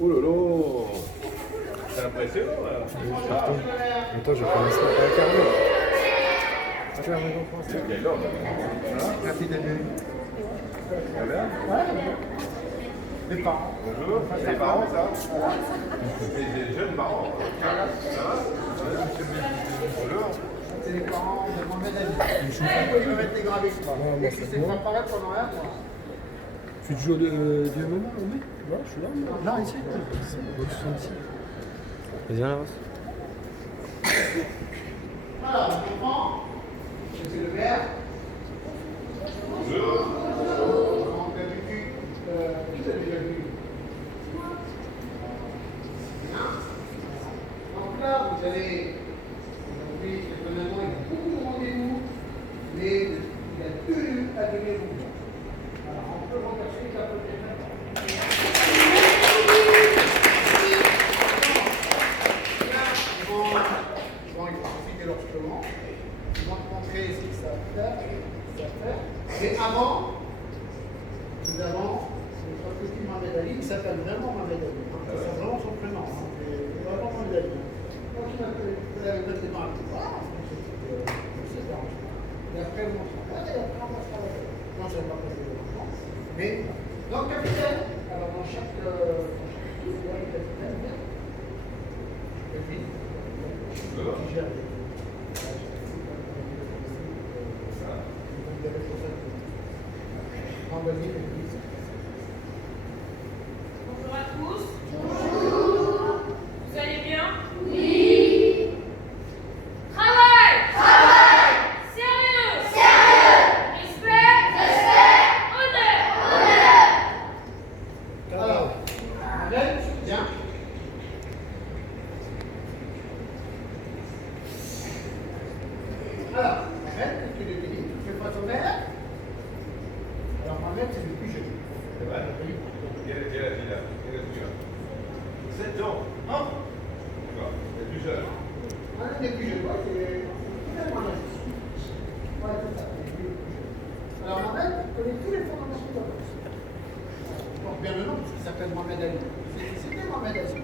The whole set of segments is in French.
Oh là là. C'est impressionnant là. Attends, je vais prendre ça. Ah, carrément. Ah, carrément, je C'est quel ordre là? Merci d'être venu. Ça va? Les parents. Bonjour. C'est les parents ça? C'est des jeunes parents. Ça va? Bonjour. C'est les parents de Mohamed Ali. Ils peuvent être les grands avec toi. Ouais, Et si c'est pas pareil pendant un mois. Tu joues du MMA, oui? Là, je suis là. Là, ici. Vas-y, viens, avance. Voilà, on comprend. C'est le vert. Bonjour. On a vécu. Qui t'a déjà vu? Bien. Donc là, vous allez. Aujourd'hui, étonnamment, il y a beaucoup de rendez-vous. Mais il y a tenu à donner vous. Alors, on peut remplacer la première. Ils vont expliquer leur chemin, ils vont te montrer ce qu'ils savent faire, Et avant, nous avons notre petit Mohamed Ali, qui s'appelle vraiment Mohamed Ali. C'est vraiment son prénom. C'est vraiment Mohamed Ali. Donc il va mettre les mains à pouvoir. Et après, on montre. Et après, on passe par la tête. Non, je ne vais pas passer le temps. Mais, donc, capitaine, alors dans chaque équipe, il y a le capitaine. Et puis, qui gère les. Bonjour à tous. Bonjour. Vous allez bien? Oui. Travail. Travail. Sérieux. Sérieux. Respect. Respect. Honneur. Honneur. Alors, Mohamed, bien. Alors, Mohamed, tu le dis, tu fais pas ton air. Alors, Mohamed, c'est le plus jeune. C'est vrai? Quel âge il a? Quel âge il a? 7 ans. Oh, D'accord. C'est plus jeune. un des plus jeunes, ouais, c'est tellement âgé. Ouais, c'est ça, c'est le plus jeune. Alors, Mohamed connaît tous les fondamentaux de la boxe. Il porte bien le nom, parce qu'il s'appelle Mohamed Ali. C'était Mohamed Ali.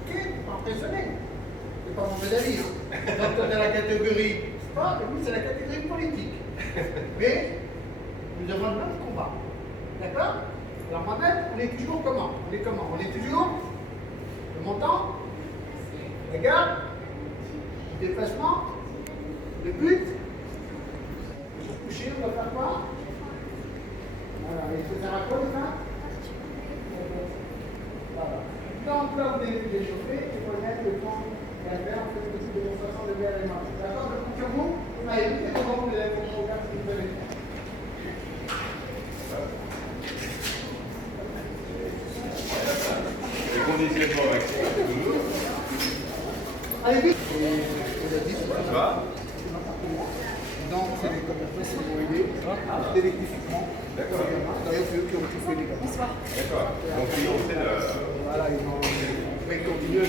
Ok, pas impressionné. C'est pas Mohamed Ali, hein. Donc, on est la catégorie sport, et nous, c'est la catégorie politique. Mais, nous avons le même combat. D'accord? Alors, Mohamed, on est toujours comment? On est comment? On est toujours le montant, la garde, le déplacement, le but. Pour se coucher, on va faire quoi? Voilà, il faut faire à quoi les mains? Voilà. Donc là, vous allez vous échauffer, il faut mettre le temps et faire en fait une petite démonstration de bien les mains. D'accord? Je compte sur vous. Allez, vite, et comment vous allez faire ce que vous allez faire. Les conditionnements avec toujours. Allez, vite! Ça va? Donc, c'est les commerçants qui vont aider électriquement. D'accord. D'ailleurs, c'est eux qui ont tout fait les gars. D'accord. Donc c'est le. Voilà, ils vont continuer à le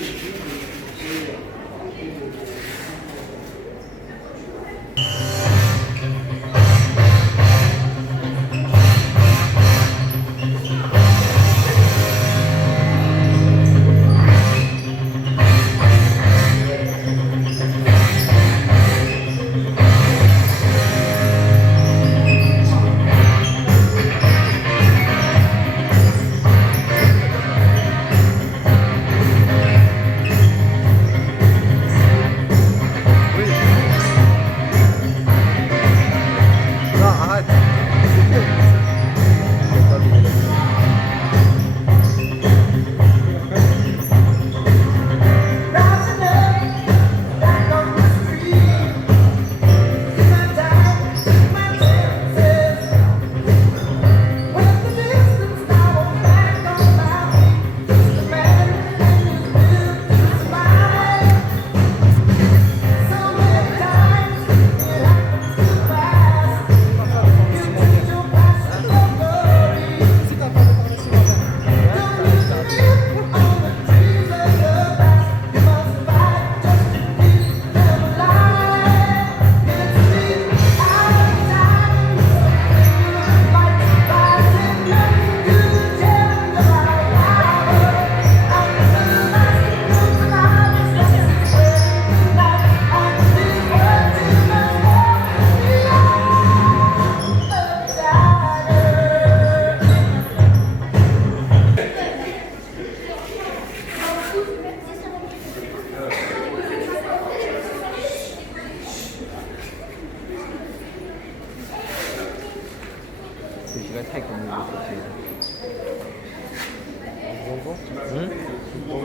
Tambour.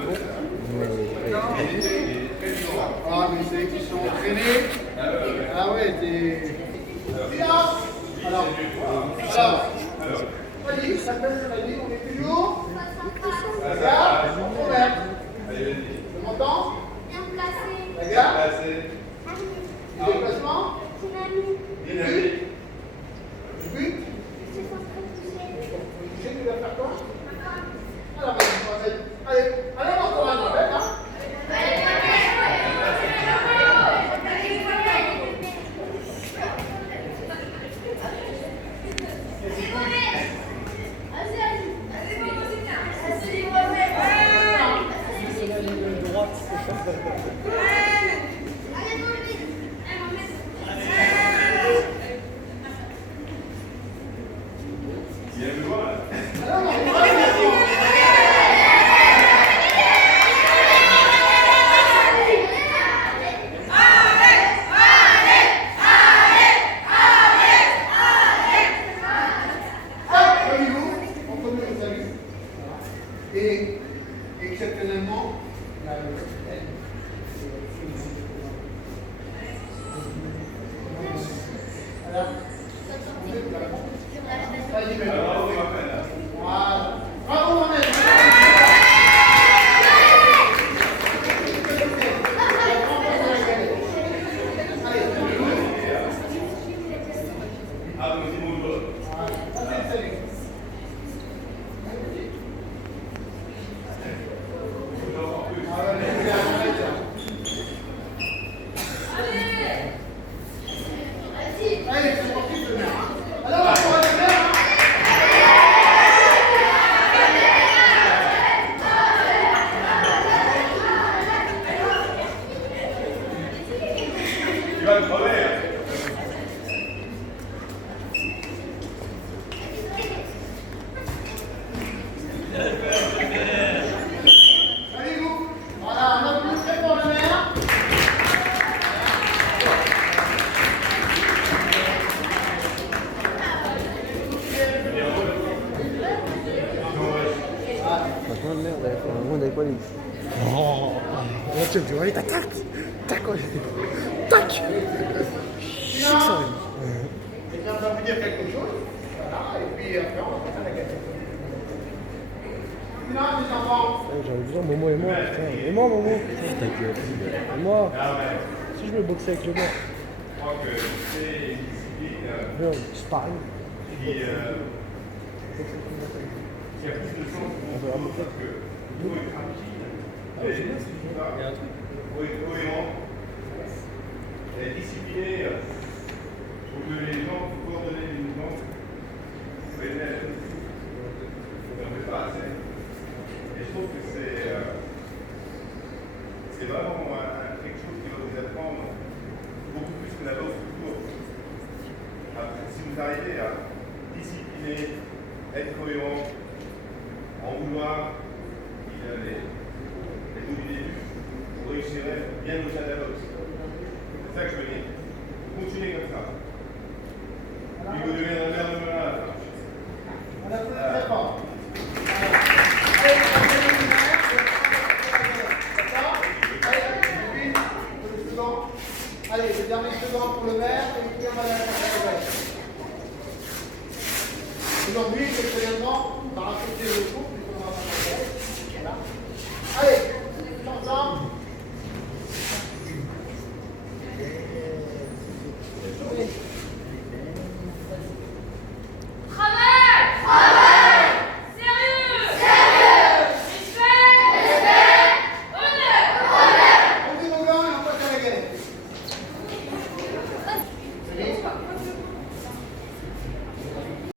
Mais Ah, mais c'est qui sont entraînés. Ah ouais, t'es. Bien. Alors, vas-y, ça s'appelle, vas-y, on est toujours. Regarde, on converge. Tu m'entends? Bien placé. Regarde. Le déplacement. Dynamique. Le but. C'est centré touché. Tu sais que tu vas faire quoi? Alors, vas-y, allez, encore un avec, hein? Et exceptionnellement, vas-y, mais voilà. Bravo, Mohamed. Allez, c'est parti de mer. Alors, on va le faire. Tu vas le crever, hein. Allez, vous. Voilà, on a plus fait pour le mer. Maintenant, le merde, on a quoi les. Oh! Là, tu vois, il t'attaque! Tac! Tac! Chic, ça! Et bien, on va vous dire quelque chose. Voilà, et puis après, on va faire la gâteau. Là, les enfants. J'ai envie de dire Momo et moi, putain. Et moi, Momo! Putain, ta gueule. Et moi, si je me boxais avec le mort, Je crois que c'est une discipline viens, sparring. qui a plus de chance pour nous parce que nous, on est tranquille, et il faut être cohérent, et discipliné pour que les gens puissent coordonner les mouvements. Il faut être net. On ne fait pas assez. Et je trouve que c'est vraiment quelque chose qui va vous apprendre beaucoup plus que la boxe toujours. Si vous arrivez à discipliner, être cohérent, en vouloir les mots du début, vous réussirez bien au-delà de la boxe. C'est ça que je veux dire. Continuez comme ça. Puis vous deviendrez bien de malade. On a fait très fort. Allez, le dernier second pour le maire et puis on va la faire. Aujourd'hui, exceptionnellement, on va raconter le groupe, puisqu'on va faire la. Voilà.